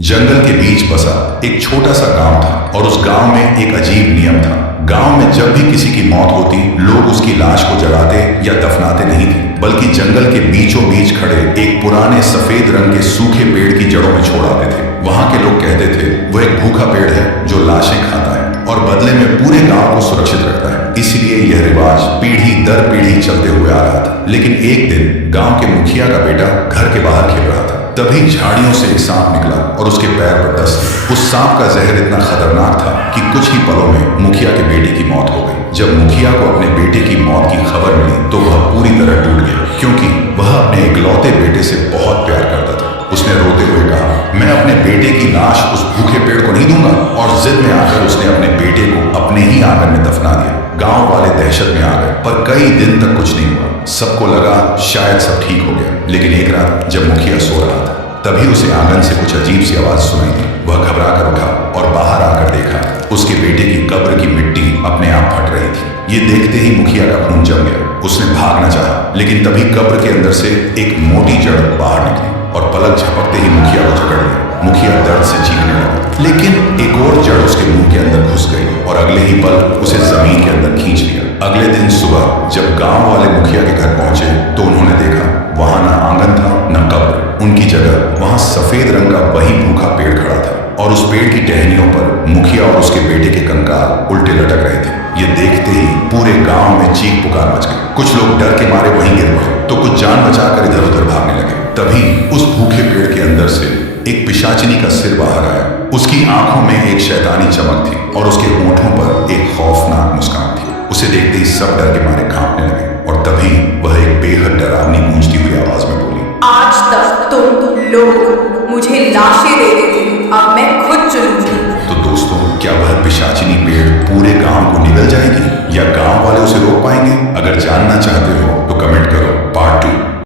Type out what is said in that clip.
जंगल के बीच बसा एक छोटा सा गांव था और उस गांव में एक अजीब नियम था। गांव में जब भी किसी की मौत होती, लोग उसकी लाश को जलाते या दफनाते नहीं थे, बल्कि जंगल के बीचों बीच खड़े एक पुराने सफेद रंग के सूखे पेड़ की जड़ों में छोड़ आते थे। वहां के लोग कहते थे वो एक भूखा पेड़ है जो लाशें खाता है और बदले में पूरे गांव को सुरक्षित रखता है। इसलिए यह रिवाज पीढ़ी दर पीढ़ी चलते हुए आ रहा था। लेकिन एक दिन गांव के मुखिया का बेटा घर के बाहर खेल रहा था। तभी झाड़ियों से एक सांप निकला और उसके पैर पर डस गई। उस सांप का जहर इतना खतरनाक था कि कुछ ही पलों में मुखिया के बेटे की मौत हो गई। जब मुखिया को अपने बेटे की मौत की खबर मिली तो वह पूरी तरह टूट गया, क्योंकि वह अपने इकलौते बेटे से बहुत प्यार करता था। उसने रोते हुए कहा, मैं अपने बेटे की लाश उस भूखे पेड़ को नहीं दूंगा। और जिद में आकर उसने अपने बेटे को अपने ही आंगन में दफना दिया। गांव वाले दहशत में आ गए, पर कई दिन तक कुछ नहीं हुआ। सबको लगा शायद सब ठीक हो गया। लेकिन एक रात जब मुखिया सो रहा था, तभी उसे आंगन से कुछ अजीब सी आवाज सुनाई दी। वह घबरा कर उठा और बाहर आकर देखा, उसके बेटे की कब्र की मिट्टी अपने आप फट रही थी। ये देखते ही मुखिया का खून जम गया। उसने भागना चाहा, लेकिन तभी कब्र के अंदर से एक मोटी जड़ बाहर निकली और पलक झपकते ही मुखिया को जकड़ लिया। मुखिया दर्द से चीखने लगा, लेकिन एक और जड़ उसके मुंह के अंदर घुस गई और अगले ही पल उसे जमीन के अंदर खींच लिया। अगले दिन सुबह जब गांव वाले मुखिया के घर पहुंचे तो उन्होंने देखा वहां ना आंगन था न कब्र। उनकी जगह वहां सफेद रंग का वही भूखा पेड़ खड़ा था और उस पेड़ की टहनियों पर मुखिया और उसके बेटे के कंकाल उल्टे लटक रहे थे। ये देखते ही पूरे गांव में चीख पुकार मच गई। कुछ लोग डर के मारे वहीं गिर पड़े तो कुछ जान बचाकर इधर उधर भागने लगे। तभी उस भूखे पेड़ के अंदर से एक पिशाचिनी का सिर बाहर आया। उसकी आंखों में एक शैतानी चमक थी और उसके होठों पर एक खौफनाक मुस्कान थी। उसे देखते ही सब डर के मारे कांपने लगे और तभी वह एक बेहद डरावनी गूंजती हुई आवाज में बोली, आज तक तुम लोग मुझे लाशें देते थे, अब मैं खुद चुनूंगी। तो दोस्तों, क्या वह पिशाचिनी पेड़ पूरे गांव को निगल जाएगी या गांव वाले उसे रोक पाएंगे? अगर जानना चाहते